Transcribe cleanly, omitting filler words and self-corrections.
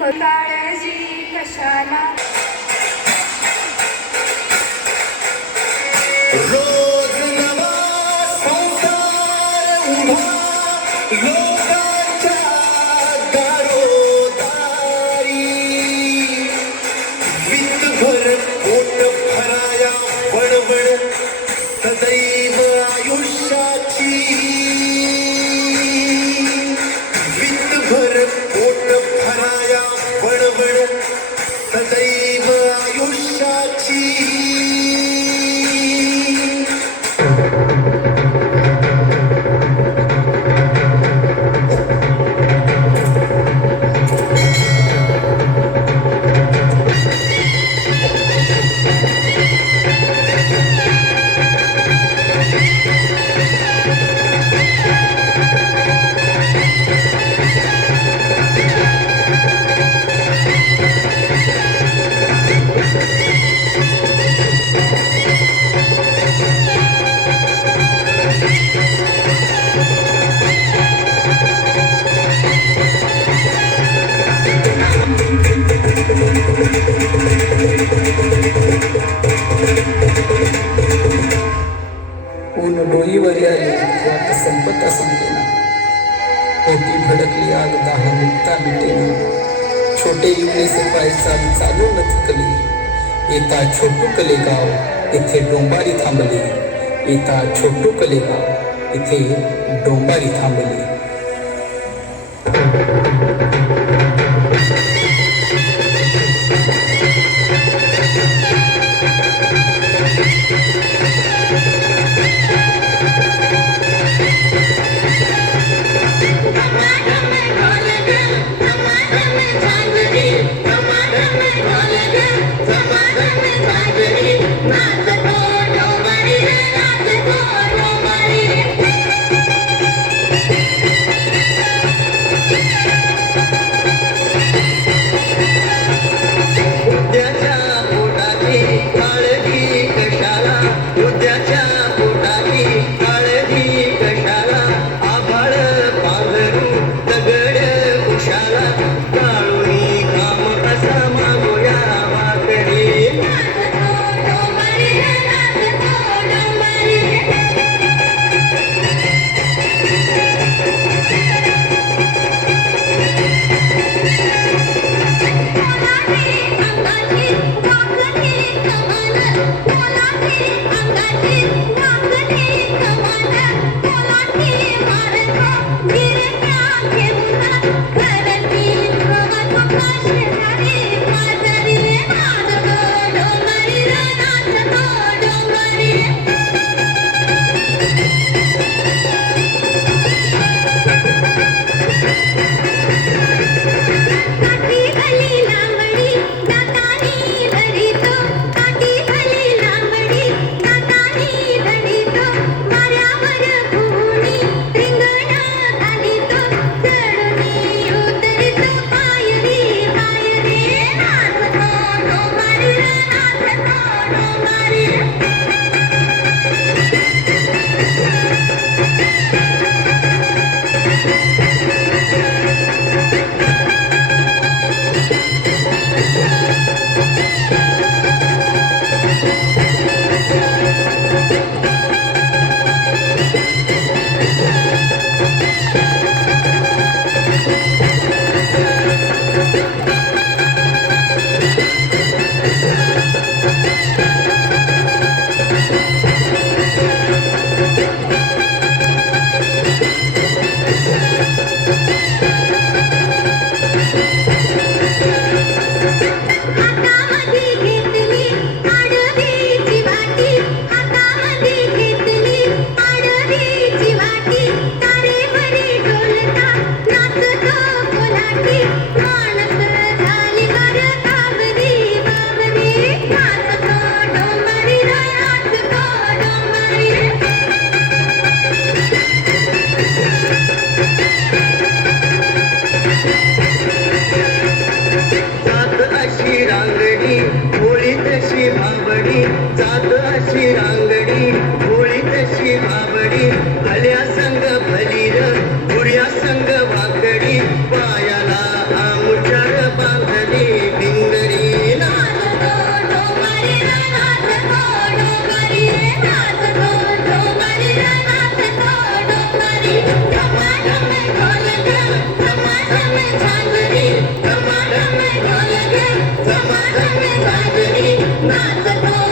काळजी कशाला रोज नवा संसार उभा लोकांच्या दारोदारी वितभर पोट भराया बडबड सदैव आयुष्याची वितभर पोट भराया बडबड सदैव आयुष्याची ऊन डोईवरी आले वाट संपता संपेना होती भडकली आग दाह मुक्ता मिटेना छोटे युवलेचे पाय चालू न थकली येता छोटू कलेगाव इथे डोंबारी थांबली येता छोटू कलेगाव इथे डोंबारी थांबली संग भलीर बुड्या संग वाकडी पायाला आमुचार धम झांगरी धम ढोल गे धम धम झांगरी नाच तो